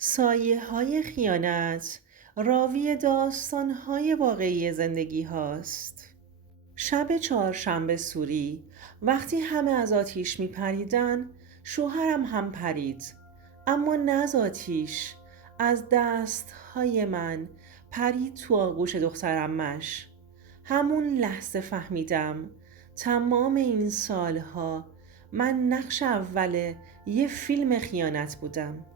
سایه‌های خیانت راوی داستان‌های واقعی زندگی هاست. شب چهارشنبه سوری وقتی همه از آتیش می پریدن، شوهرم هم پرید، اما نه از آتیش، از دستهای من پرید تو آغوش دخترمش. همون لحظه فهمیدم تمام این سالها من نقش اول یه فیلم خیانت بودم.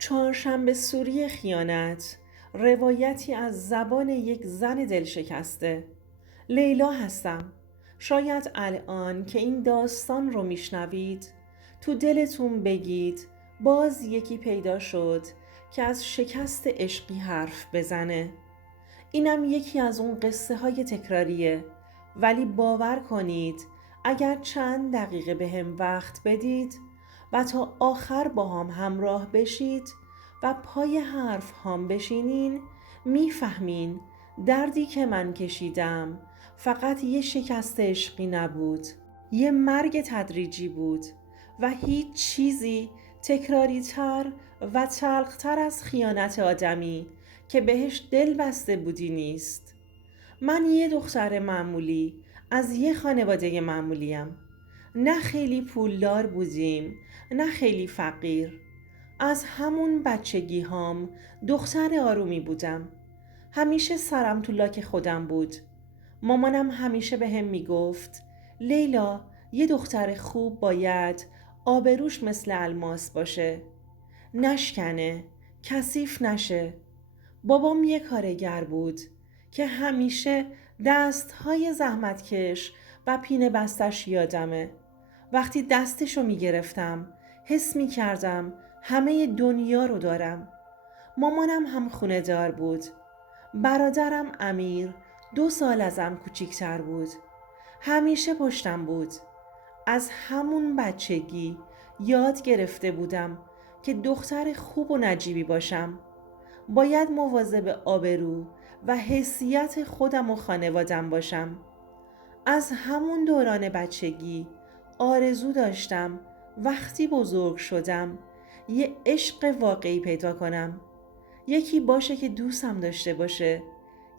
چهارشنبه سوری خیانت، روایتی از زبان یک زن دلشکسته. لیلا هستم. شاید الان که این داستان رو میشنوید تو دلتون بگید باز یکی پیدا شد که از شکست عشقی حرف بزنه. اینم یکی از اون قصه های تکراریه، ولی باور کنید اگر چند دقیقه به هم وقت بدید و تا آخر با هم همراه بشید و پای حرف هم بشینین، میفهمین دردی که من کشیدم فقط یه شکست عشقی نبود، یه مرگ تدریجی بود و هیچ چیزی تکراری تر و تلختر از خیانت آدمی که بهش دل بسته بودی نیست. من یه دختر معمولی از یه خانواده معمولیم. نه خیلی پولدار بودیم، نه خیلی فقیر. از همون بچگی هام دختر آرومی بودم. همیشه سرم تو لاک خودم بود. مامانم همیشه به هم میگفت لیلا، یه دختر خوب باید آبروش مثل الماس باشه، نشکنه، کثیف نشه. بابام یه کارگر بود که همیشه دستهای زحمتکش و پینه بستش یادمه. وقتی دستشو میگرفتم حس میکردم همه دنیا رو دارم. مامانم هم خونه دار بود. برادرم امیر 2 سال ازم کوچیکتر بود. همیشه پشتم بود. از همون بچگی یاد گرفته بودم که دختر خوب و نجیبی باشم. باید مواظب آبرو و حیثیت خودم و خانوادم باشم. از همون دوران بچگی آرزو داشتم وقتی بزرگ شدم یه عشق واقعی پیدا کنم. یکی باشه که دوستم داشته باشه،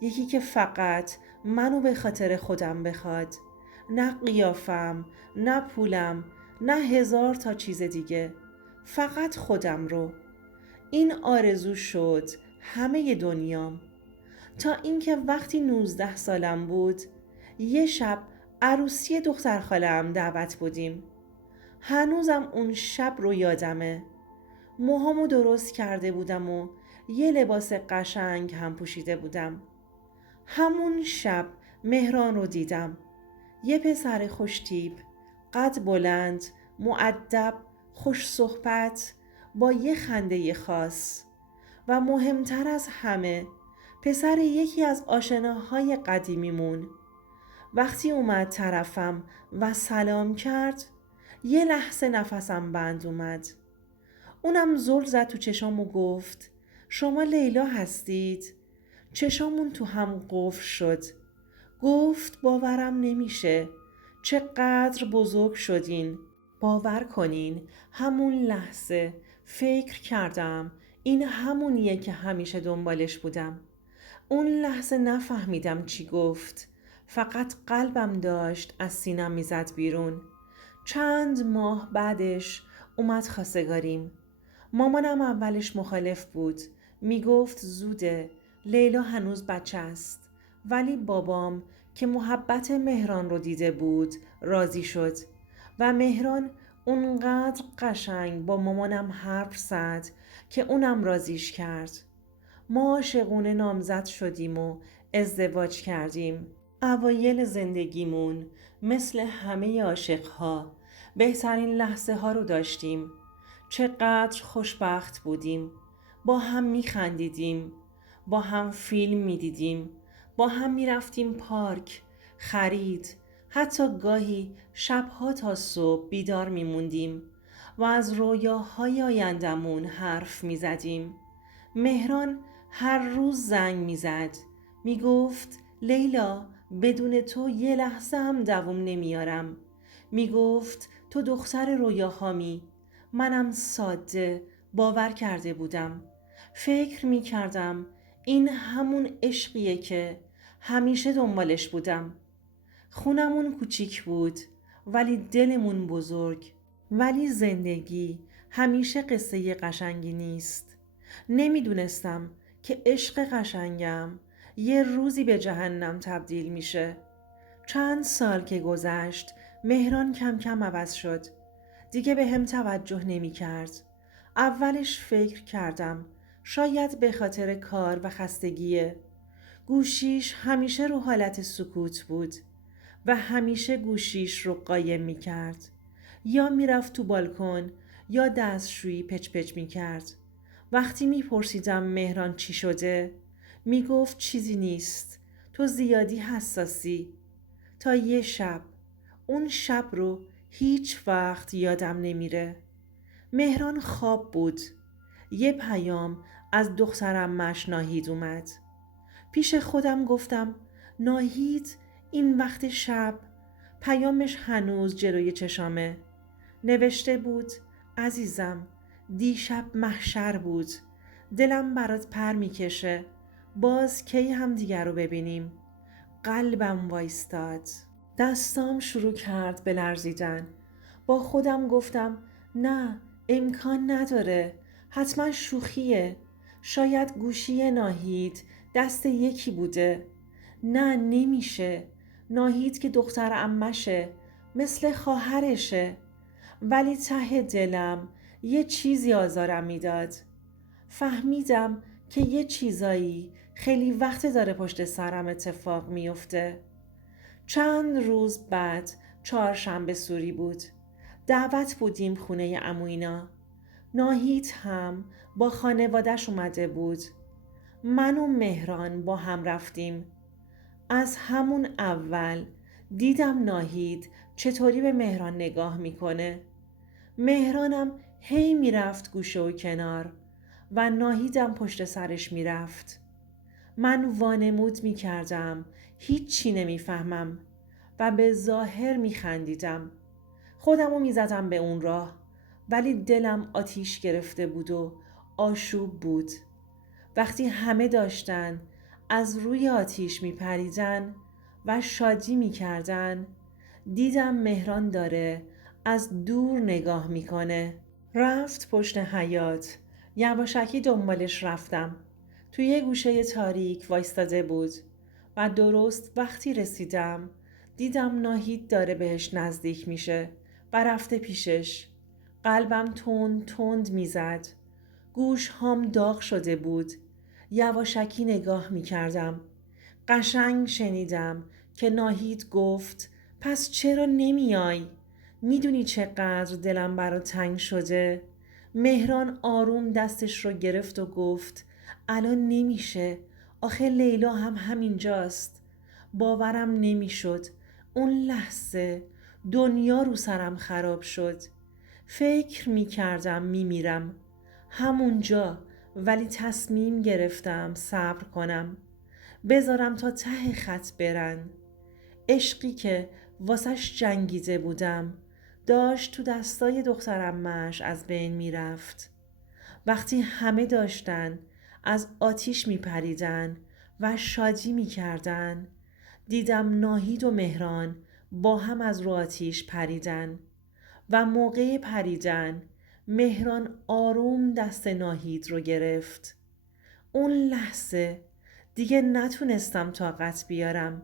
یکی که فقط منو به خاطر خودم بخواد، نه قیافم، نه پولم، نه هزار تا چیز دیگه، فقط خودم رو. این آرزو شد همه دنیام، تا اینکه وقتی 19 سالم بود یه شب عروسی دختر خاله‌ام دعوت بودیم. هنوزم اون شب رو یادمه. موهامو درست کرده بودم و یه لباس قشنگ هم پوشیده بودم. همون شب مهران رو دیدم. یه پسر خوشتیپ، قد بلند، مؤدب، خوش صحبت، با یه خنده خاص. و مهمتر از همه پسر یکی از آشناهای قدیمیمون. وقتی اومد طرفم و سلام کرد یه لحظه نفسم بند اومد. اونم زل زد تو چشام و گفت شما لیلا هستید؟ چشامون تو هم قفل شد. گفت باورم نمیشه، چقدر بزرگ شدین. باور کنین همون لحظه فکر کردم این همونیه که همیشه دنبالش بودم. اون لحظه نفهمیدم چی گفت، فقط قلبم داشت از سینم میزد بیرون. چند ماه بعدش اومد خواستگاریم. مامانم اولش مخالف بود، میگفت زوده، لیلا هنوز بچه است. ولی بابام که محبت مهران رو دیده بود راضی شد و مهران اونقدر قشنگ با مامانم حرف زد که اونم راضیش کرد. ما عاشقونه نامزد شدیم و ازدواج کردیم. اوایل زندگیمون مثل همه عاشقها بهترین لحظه ها رو داشتیم. چقدر خوشبخت بودیم. با هم میخندیدیم، با هم فیلم میدیدیم، با هم میرفتیم پارک، خرید، حتی گاهی شبها تا صبح بیدار میموندیم و از رویاهای آیندمون حرف میزدیم. مهران هر روز زنگ میزد، میگفت لیلا بدون تو یه لحظه هم دوام نمیارم. میگفت تو دختر رویاهامی. منم ساده باور کرده بودم. فکر می کردم این همون عشقیه که همیشه دنبالش بودم. خونمون کوچیک بود ولی دلمون بزرگ. ولی زندگی همیشه قصه قشنگی نیست. نمیدونستم که عشق قشنگم یه روزی به جهنم تبدیل میشه. چند سال که گذشت مهران کم کم عوض شد. دیگه به هم توجه نمی کرد. اولش فکر کردم شاید به خاطر کار و خستگیه. گوشیش همیشه رو حالت سکوت بود و همیشه گوشیش رو قایم می کرد. یا می رفت تو بالکن یا دستشویی پچ پچ می کرد. وقتی می پرسیدم مهران چی شده می گفت چیزی نیست، تو زیادی حساسی. تا یه شب، اون شب رو هیچ وقت یادم نمیره. مهران خواب بود. یه پیام از دخترعمه‌اش ناهید اومد. پیش خودم گفتم ناهید این وقت شب. پیامش هنوز جلوی چشامه. نوشته بود عزیزم دیشب محشر بود. دلم برات پر میکشه. باز کی هم دیگر رو ببینیم. قلبم وایستاد. دستام شروع کرد به لرزیدن. با خودم گفتم نه امکان نداره. حتما شوخیه. شاید گوشی ناهید دست یکی بوده. نه نمیشه. ناهید که دختر عمشه، مثل خواهرشه. ولی ته دلم یه چیزی آزارم میداد. فهمیدم که یه چیزایی خیلی وقت داره پشت سرم اتفاق میفته. چند روز بعد چهارشنبه سوری بود. دعوت بودیم خونه عموینا. ناهید هم با خانوادش اومده بود. من و مهران با هم رفتیم. از همون اول دیدم ناهید چطوری به مهران نگاه میکنه. مهرانم هی میرفت گوشه و کنار و ناهیدم پشت سرش میرفت. من وانمود میکردم هیچی نمیفهمم و به ظاهر میخندیدم. خودمو میزدم به اون راه ولی دلم آتیش گرفته بود و آشوب بود. وقتی همه داشتن از روی آتیش میپریدن و شادی میکردن دیدم مهران داره از دور نگاه میکنه. رفت پشت حیاط. یواشکی دنبالش رفتم. توی یه گوشه تاریک وایستاده بود و درست وقتی رسیدم دیدم ناهید داره بهش نزدیک میشه و رفته پیشش. قلبم تند تند میزد. گوش هم داغ شده بود. یواشکی نگاه میکردم. قشنگ شنیدم که ناهید گفت پس چرا نمیای؟ میدونی چقدر دلم برات تنگ شده؟ مهران آروم دستش رو گرفت و گفت الان نمیشه. آخه لیلا هم همینجاست. باورم نمیشد. اون لحظه دنیا رو سرم خراب شد. فکر میکردم میمیرم همونجا، ولی تصمیم گرفتم صبر کنم. بذارم تا ته خط برن. عشقی که واسش جنگیده بودم داشت تو دستای دخترعمه‌اش از بین میرفت. وقتی همه داشتن از آتیش میپریدن و شادی میکردن دیدم ناهید و مهران با هم از رو آتیش پریدن و موقع پریدن مهران آروم دست ناهید رو گرفت. اون لحظه دیگه نتونستم طاقت بیارم.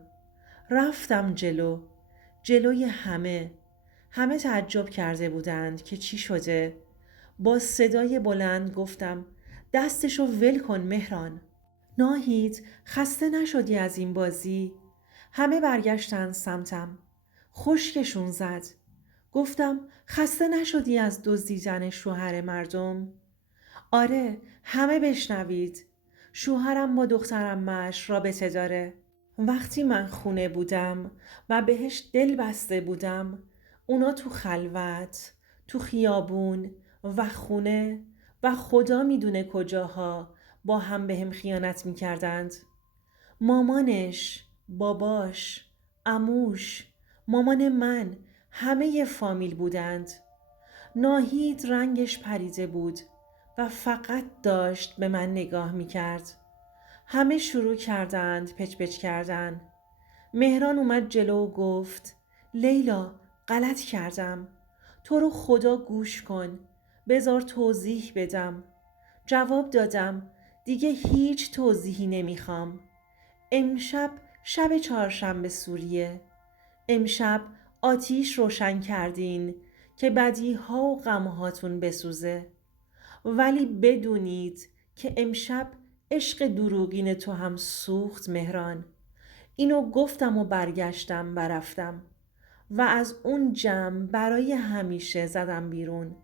رفتم جلوی همه. همه تعجب کرده بودند که چی شده. با صدای بلند گفتم دستشو ول کن مهران. ناهید خسته نشدی از این بازی؟ همه برگشتن سمتم. خشکشون زد. گفتم خسته نشدی از دزدیدن شوهر مردم؟ آره همه بشنوید. شوهرم با دخترعمه‌اش رابطه داره. وقتی من خونه بودم و بهش دل بسته بودم اونا تو خلوت، تو خیابون و خونه و خدا میدونه کجاها با هم بهم خیانت میکردند. مامانش، باباش، عموش، مامان من همه ی فامیل بودند. ناهید رنگش پریده بود و فقط داشت به من نگاه می کرد. همه شروع کردند پچ پچ کردن. مهران اومد جلو و گفت لیلا غلط کردم. تو رو خدا گوش کن. بذار توضیح بدم. جواب دادم دیگه هیچ توضیحی نمیخوام. امشب شب چهارشنبه سوریه. امشب آتیش روشن کردین که بدیها و غمهاتون بسوزه. ولی بدونید که امشب عشق دروغین تو هم سوخت مهران. اینو گفتم و برگشتم و رفتم و از اون جمع برای همیشه زدم بیرون.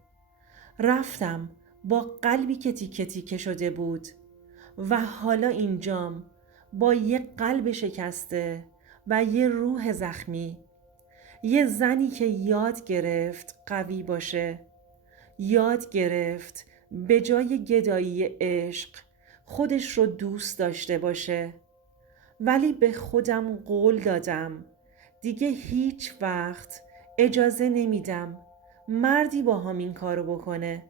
رفتم با قلبی که تیکه تیکه شده بود و حالا اینجام با یه قلب شکسته و یه روح زخمی. یه زنی که یاد گرفت قوی باشه. یاد گرفت به جای گدایی عشق خودش رو دوست داشته باشه. ولی به خودم قول دادم دیگه هیچ وقت اجازه نمیدم مردی با هم این کارو بکنه.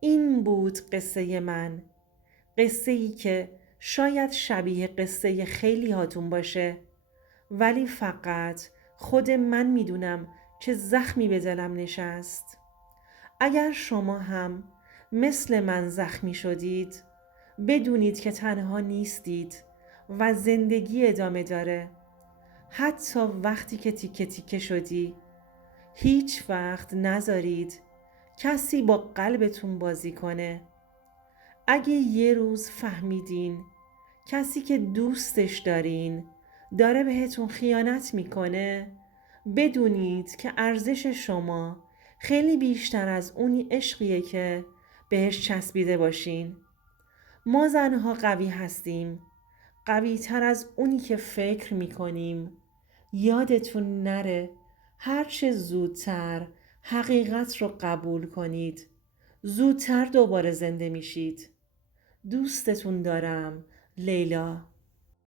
این بود قصه من. قصه ای که شاید شبیه قصه خیلی هاتون باشه، ولی فقط خود من میدونم چه زخمی به دلم نشست. اگر شما هم مثل من زخمی شدید، بدونید که تنها نیستید و زندگی ادامه داره. حتی وقتی که تیکه تیکه شدی، هیچ وقت نذارید کسی با قلبتون بازی کنه. اگه یه روز فهمیدین کسی که دوستش دارین داره بهتون خیانت میکنه، بدونید که ارزش شما خیلی بیشتر از اون عشقیه که بهش چسبیده باشین. ما زنها قوی هستیم، قوی تر از اونی که فکر میکنیم. یادتون نره هرچه زودتر حقیقت رو قبول کنید، زودتر دوباره زنده میشید. دوستتون دارم، لیلا.